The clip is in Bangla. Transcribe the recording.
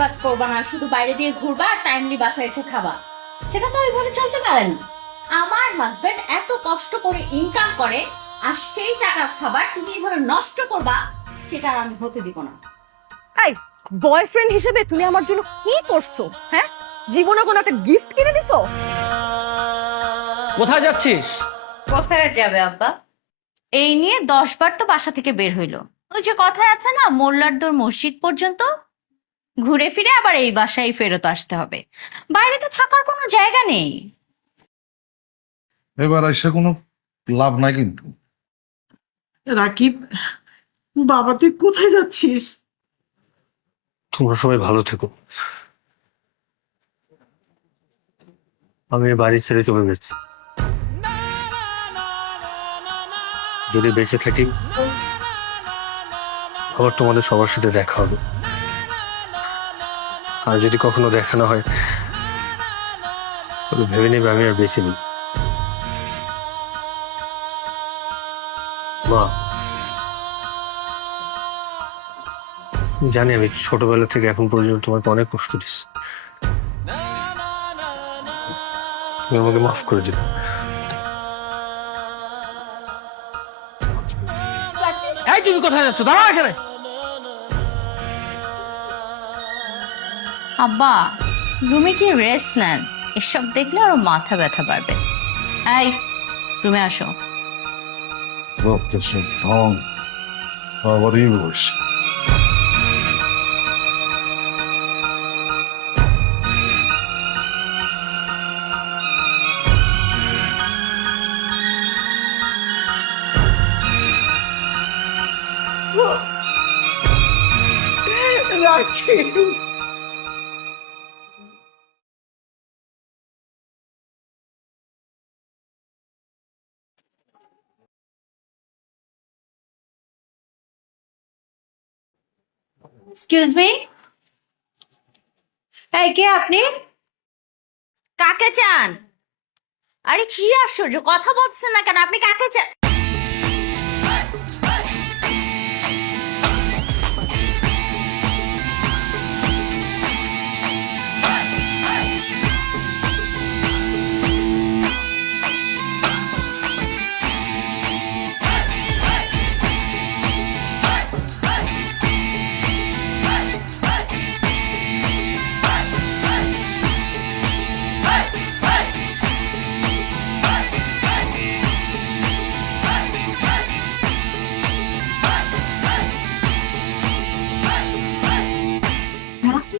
বাজ করবা না, শুধু বাইরে দিয়ে ঘুরবা আর টাইমলি বাসায় এসে খাবা, সেটা তো ওইভাবে চলতে পারে না। আমার হাজবেন্ড এত কষ্ট করে ইনকাম করে আর সেই টাকার খাবার তুমি এইভাবে নষ্ট করবা, সেটা আর আমি হতে দিব না। এই বয়ফ্রেন্ড হিসেবে তুমি আমার জন্য কি করছো? হ্যাঁ, জীবনে কোনো একটা গিফট কিনে দিছো? কোথায় যাচ্ছিস? কোথায় আর যাবে আব্বা, এই নিয়ে 10 বার তো বাসা থেকে বের হইলো। ওই যে কথায় আছে না, মোল্লার দৌড় মসজিদ পর্যন্ত, ঘুরে ফিরে আবার এই বাসায় ফেরত আসতে হবে। বাইরে তো থাকার কোনো জায়গা নেই। এবার এসে কোনো লাভ নাই কিন্তু। রাকিব, বাবা তুই কোথায় যাচ্ছিস? তোমরা সবাই ভালো থেকো। আমি এই বাড়ি ছেড়ে চলে গেছি। যদি বেঁচে থাকি আবার তোমাদের সবার সাথে দেখা হবে, আর যদি কখনো দেখা না হয় তবে ভেবে নেবে আমি আর বেঁচে নেই। মা, জানি আমি ছোটবেলা থেকে এখন পর্যন্ত তোমাকে অনেক কষ্ট দিচ্ছি, তুমি আমাকে মাফ করে দিবে। এই তুমি কোথায় যাচ্ছ? দাঁড়াও এখানে। আব্বা, রুমে কি রেস্ট নেন, এসব দেখলে আরো মাথা ব্যথা বাড়বে। এই রুমে আসো। What is wrong? What do you wish? Rakib, excuse me, এই কে আপনি? কাকে চান? আরে কি আশ্চর্য, কথা বলছেন না কেন? আপনি কাকে চান?